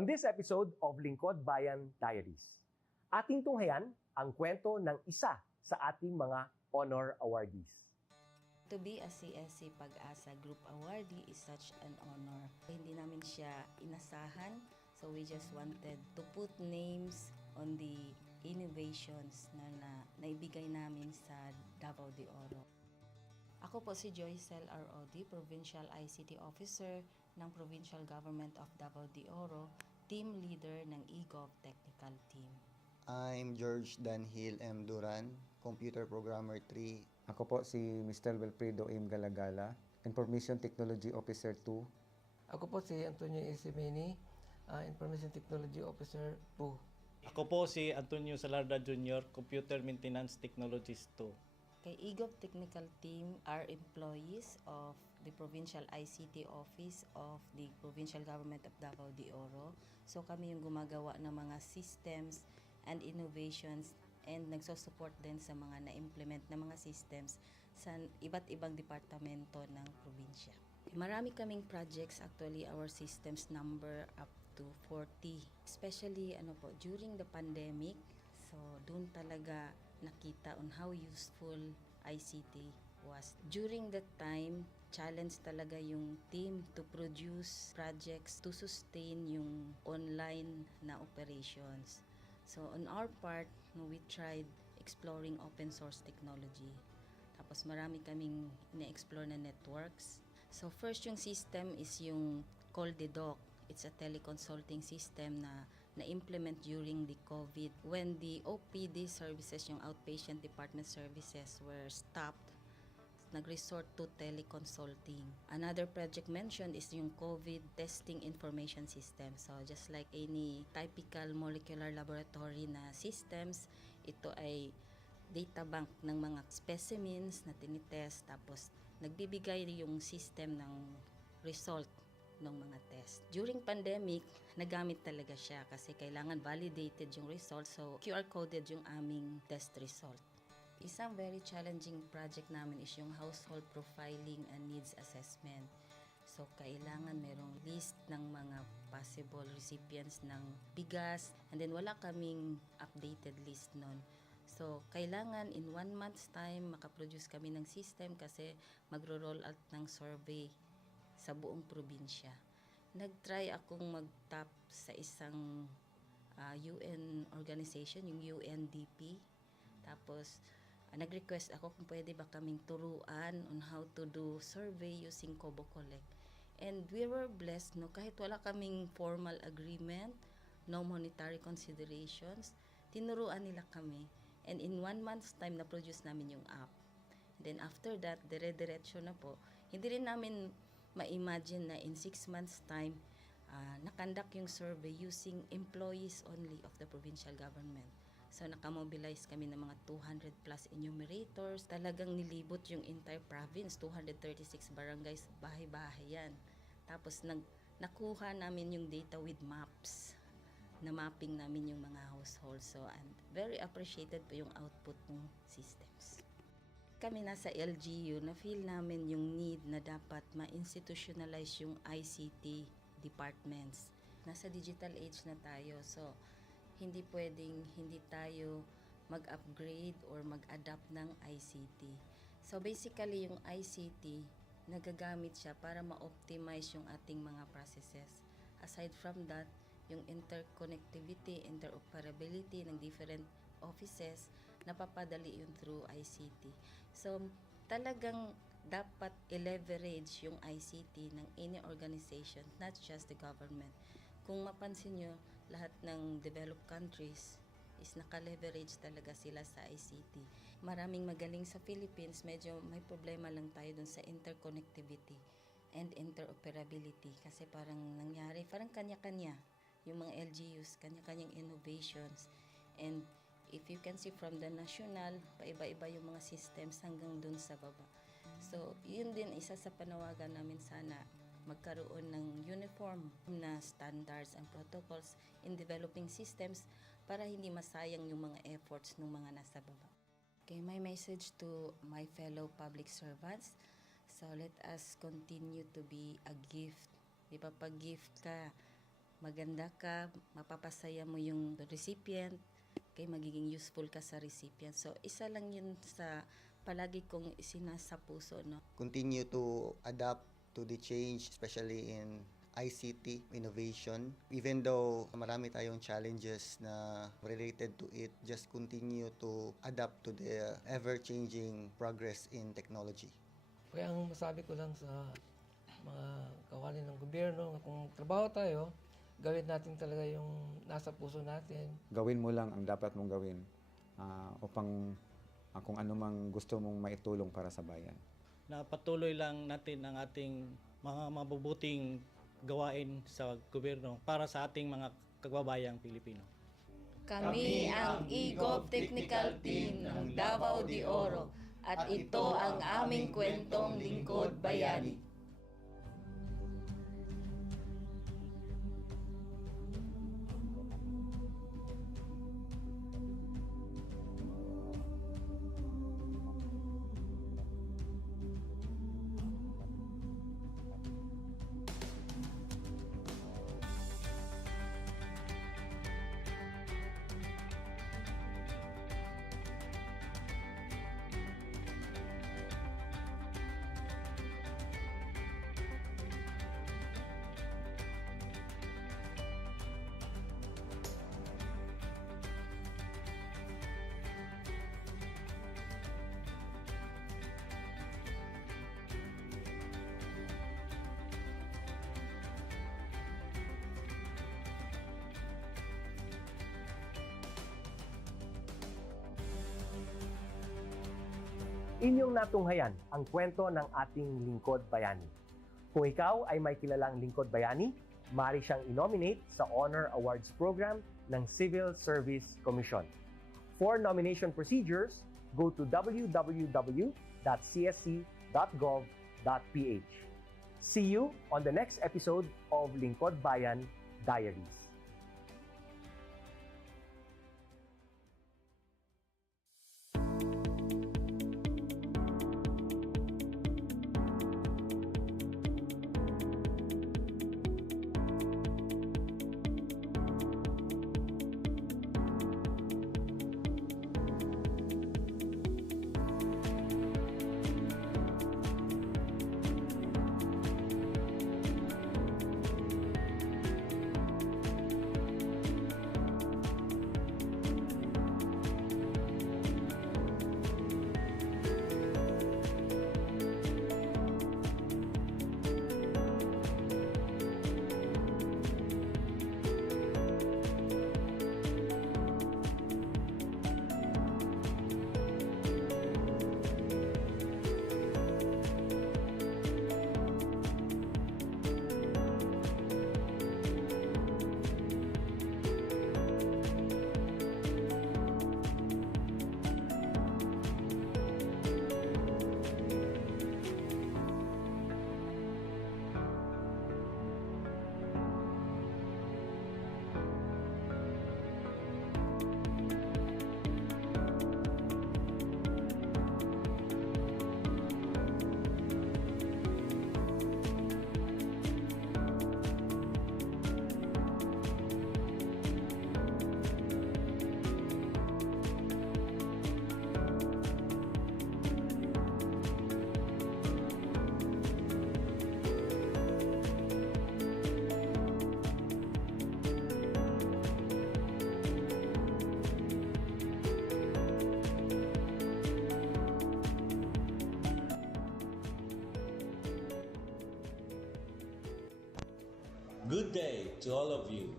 On this episode of Lingkod Bayan Diaries, ating tunghayan ang kwento ng isa sa ating mga honor awardees. To be a CSC Pag-asa Group Awardee is such an honor. Hindi namin siya inasahan, so we just wanted to put names on the innovations na naibigay namin sa Davao de Oro. Ako po si Joycel R.O.D., Provincial ICT Officer ng Provincial Government of Davao de Oro, Team Leader ng eGov Technical Team. I'm George Danhil M. Duran, Computer Programmer 3. Ako po si Mr. Wilfredo M. Galagala, Information Technology Officer 2. Ako po si Antonio Isimeni, Information Technology Officer 2. Ako po si Antonio Salarda Jr., Computer Maintenance Technologist 2. Kay eGov Technical Team are employees of the Provincial ICT Office of the Provincial Government of Davao de Oro. So kami yung gumagawa ng mga systems and innovations and nagsusupport din sa mga na-implement na mga systems sa iba't ibang departamento ng probinsya. Marami kaming projects, actually our systems number up to 40. Especially during the pandemic, so doon talaga nakita on how useful ICT was. During that time, challenge talaga yung team to produce projects to sustain yung online na operations. So on our part, we tried exploring open source technology. Tapos marami kaming ina-explore na networks. So first yung system is yung CallDedoc. It's a teleconsulting system na na-implement during the COVID. When the OPD services, yung outpatient department services were stopped, nag-resort to teleconsulting. Another project mentioned is yung COVID testing information system. So just like any typical molecular laboratory na systems, ito ay data bank ng mga specimens na tinitest, tapos nagbibigay yung system ng result ng mga test. During pandemic, nagamit talaga siya kasi kailangan validated yung result, so QR coded yung aming test result. Isang very challenging project namin is yung household profiling and needs assessment. So kailangan merong list ng mga possible recipients ng bigas, and then wala kaming updated list nun. So, kailangan in 1 month's time makaproduce kami ng system kasi magro-roll out ng survey sa buong probinsya. Nag-try akong mag-tap sa isang UN organization, yung UNDP. Tapos, nag-request ako kung pwede ba kaming turuan on how to do survey using Kobo Collect. And we were blessed, kahit wala kaming formal agreement, no monetary considerations, tinuruan nila kami. And in 1 month's time, na-produce namin yung app. And then after that, dire-diretso na po. Hindi rin namin ma-imagine na in 6 months' time, nakandak yung survey using employees only of the provincial government. So, nakamobilize kami ng mga 200 plus enumerators. Talagang nilibot yung entire province, 236 barangays, bahay-bahay yan. Tapos, nakuha namin yung data with maps. Na mapping namin yung mga households. So, and very appreciated po yung output ng systems. Kami nasa LGU, na-feel namin yung need na dapat ma-institutionalize yung ICT departments. Nasa digital age na tayo, so hindi pwedeng hindi tayo mag-upgrade or mag-adapt ng ICT. So basically, yung ICT, nagagamit siya para ma-optimize yung ating mga processes. Aside from that, yung interconnectivity, interoperability ng different offices, napapadali yun through ICT. So, talagang dapat i-leverage yung ICT ng any organization, not just the government. Kung mapansin nyo, lahat ng developed countries is naka-leverage talaga sila sa ICT. Maraming magaling sa Philippines, medyo may problema lang tayo dun sa interconnectivity and interoperability kasi parang nangyari, parang kanya-kanya. Yung mga LGUs, kanya-kanyang innovations. And if you can see from the national, paiba-iba yung mga systems hanggang dun sa baba. So, yun din isa sa panawagan namin, sana magkaroon ng uniform na standards and protocols in developing systems para hindi masayang yung mga efforts ng mga nasa baba. Okay, my message to my fellow public servants, so let us continue to be a gift. Di ba, pag gift ka, maganda ka, mapapasaya mo yung recipient, kay magiging useful ka sa recipient. So, isa lang yun sa palagi kong isinasa puso, no? Continue to adapt to the change, especially in ICT innovation. Even though marami tayong challenges na related to it, just continue to adapt to the ever-changing progress in technology. Kaya ang masabi ko lang sa mga kawani ng gobyerno, kung trabaho tayo, gawin natin talaga yung nasa puso natin. Gawin mo lang ang dapat mong gawin upang kung ano mang gusto mong maitulong para sa bayan. Na patuloy lang natin ang ating mga mabubuting gawain sa gobyerno para sa ating mga kababayang Pilipino. Kami ang EGOV Technical Team ng Davao de Oro at ito ang aming kwentong lingkod bayani. Inyong natunghayan ang kwento ng ating lingkod bayani. Kung ikaw ay may kilalang lingkod bayani, maaari siyang i-nominate sa Honor Awards Program ng Civil Service Commission. For nomination procedures, go to www.csc.gov.ph. See you on the next episode of Lingkod Bayan Diaries. Good day to all of you.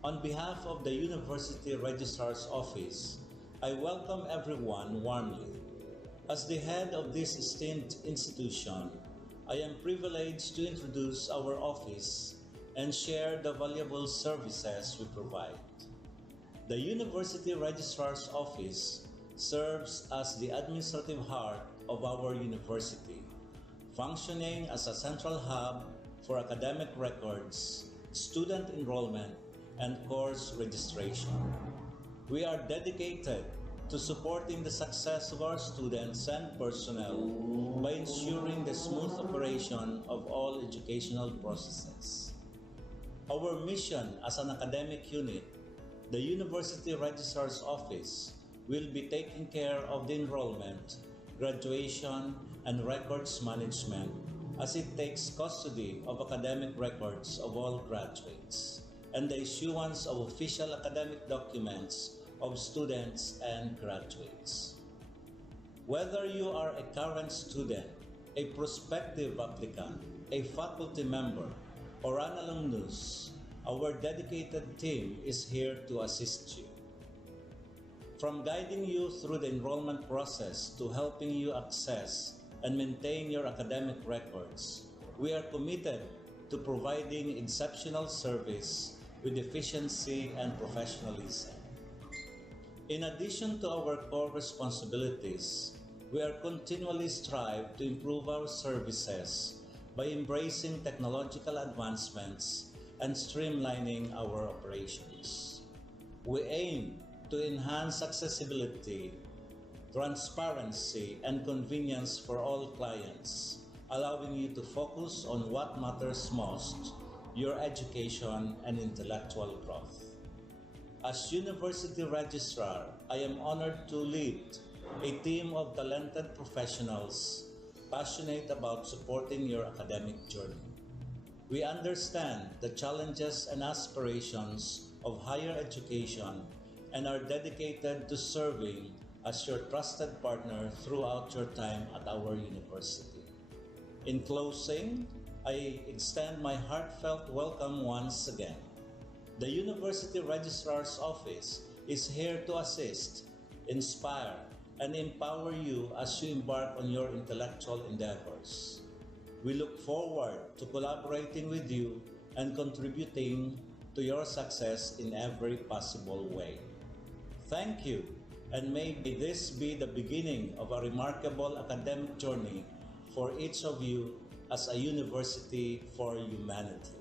On behalf of the University Registrar's Office, I welcome everyone warmly. As the head of this esteemed institution, I am privileged to introduce our office and share the valuable services we provide. The University Registrar's Office serves as the administrative heart of our university, functioning as a central hub for academic records, student enrollment, and course registration. We are dedicated to supporting the success of our students and personnel by ensuring the smooth operation of all educational processes. Our mission as an academic unit, the University Registrar's Office, will be taking care of the enrollment, graduation, and records management as it takes custody of academic records of all graduates and the issuance of official academic documents of students and graduates. Whether you are a current student, a prospective applicant, a faculty member, or an alumnus, our dedicated team is here to assist you. From guiding you through the enrollment process to helping you access and maintain your academic records, we are committed to providing exceptional service with efficiency and professionalism. In addition to our core responsibilities, we are continually strive to improve our services by embracing technological advancements and streamlining our operations. We aim to enhance accessibility, transparency, and convenience for all clients, allowing you to focus on what matters most, your education and intellectual growth. As University Registrar, I am honored to lead a team of talented professionals passionate about supporting your academic journey. We understand the challenges and aspirations of higher education and are dedicated to serving as your trusted partner throughout your time at our university. In closing, I extend my heartfelt welcome once again. The University Registrar's Office is here to assist, inspire, and empower you as you embark on your intellectual endeavors. We look forward to collaborating with you and contributing to your success in every possible way. Thank you, and may this be the beginning of a remarkable academic journey for each of you as a university for humanity.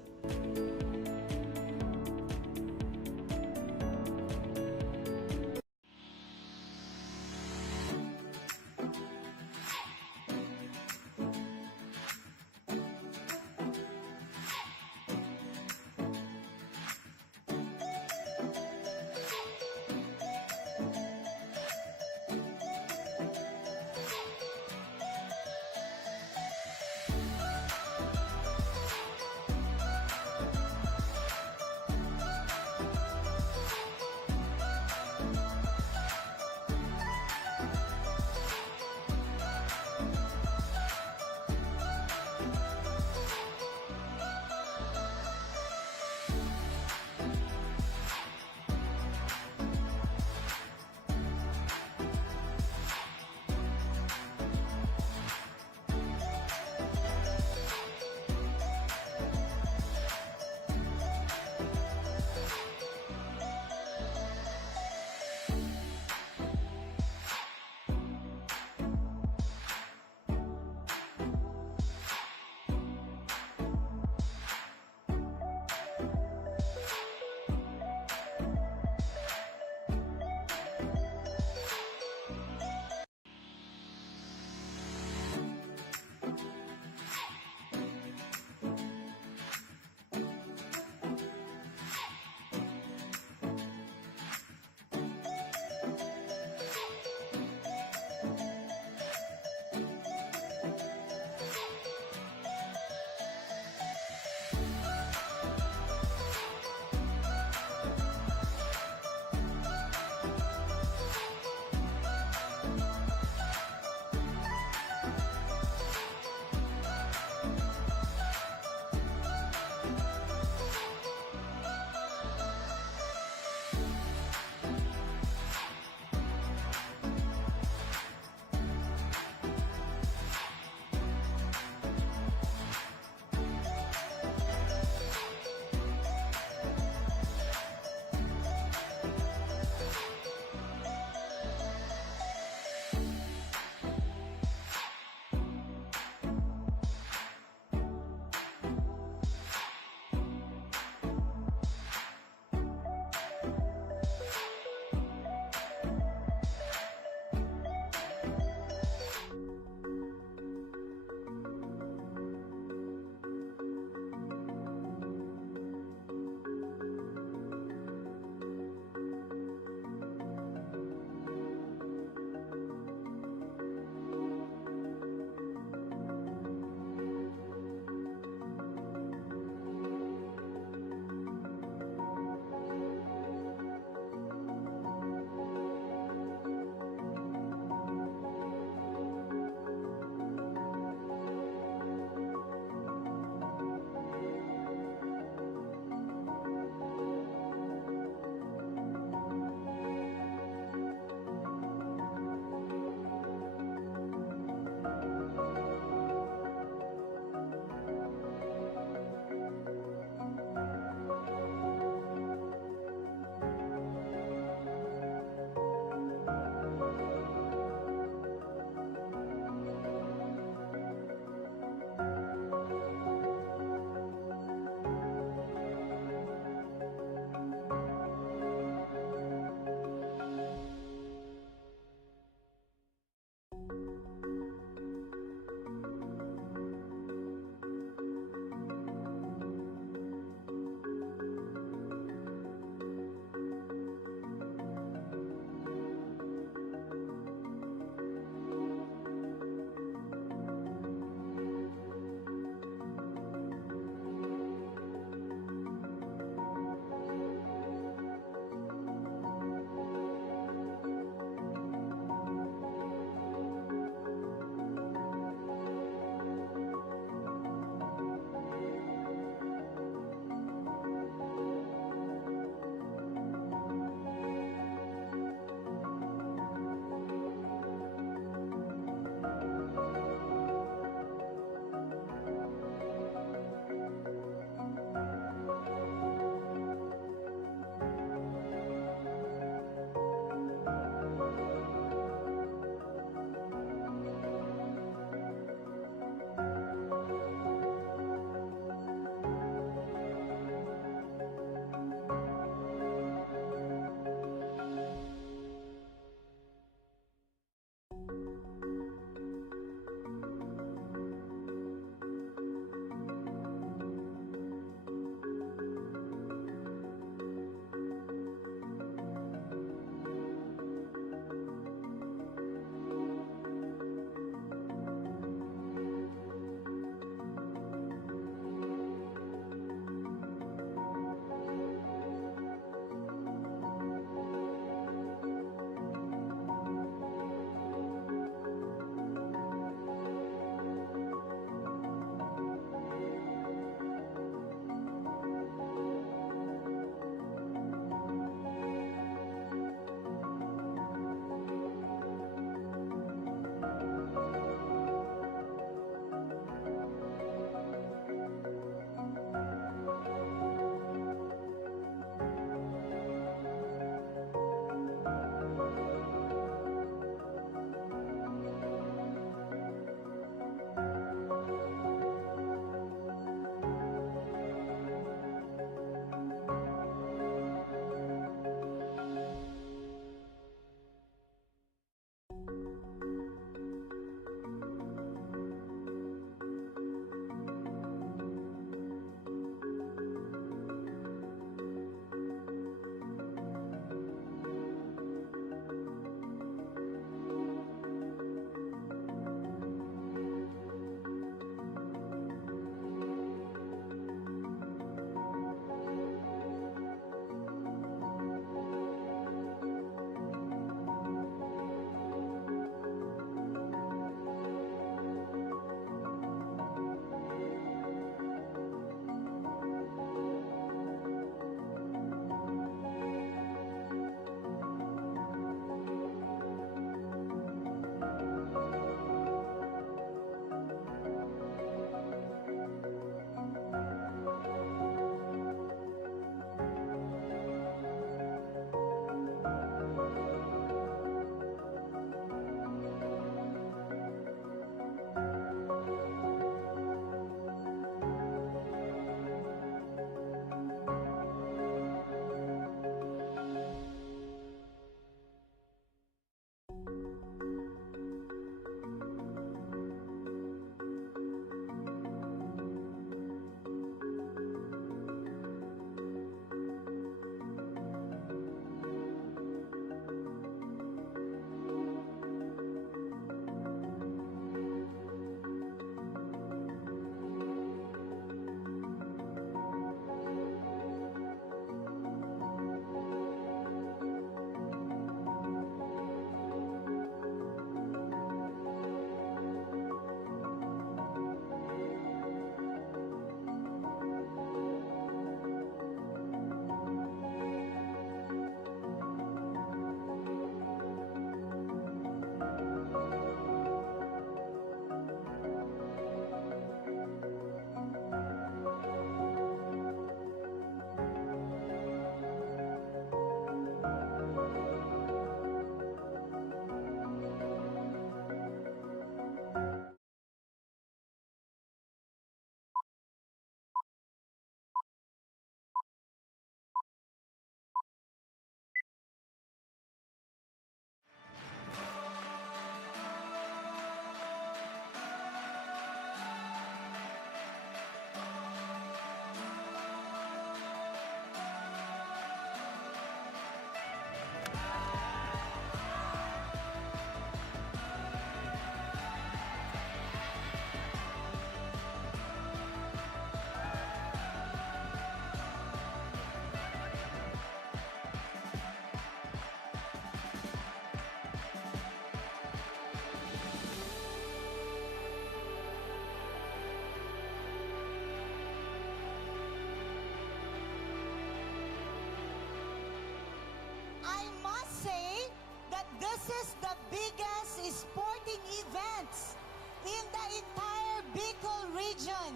in the entire Bicol region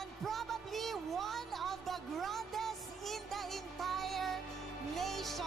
and probably one of the grandest in the entire nation.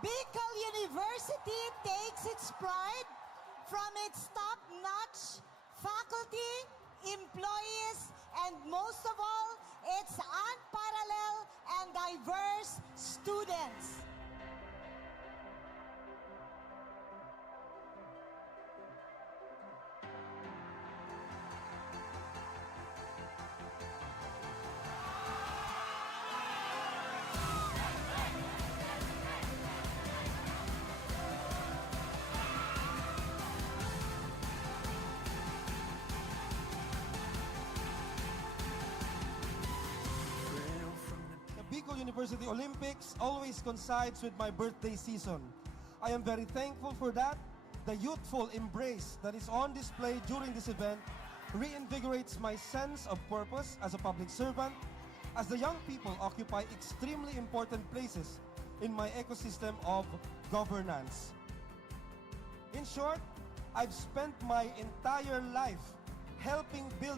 Bicol University takes its pride from its top-notch faculty, employees, and most of all, its unparalleled and diverse students. The Bicol University Olympics always coincides with my birthday season. I am very thankful for that. The youthful embrace that is on display during this event reinvigorates my sense of purpose as a public servant, as the young people occupy extremely important places in my ecosystem of governance. In short, I've spent my entire life helping build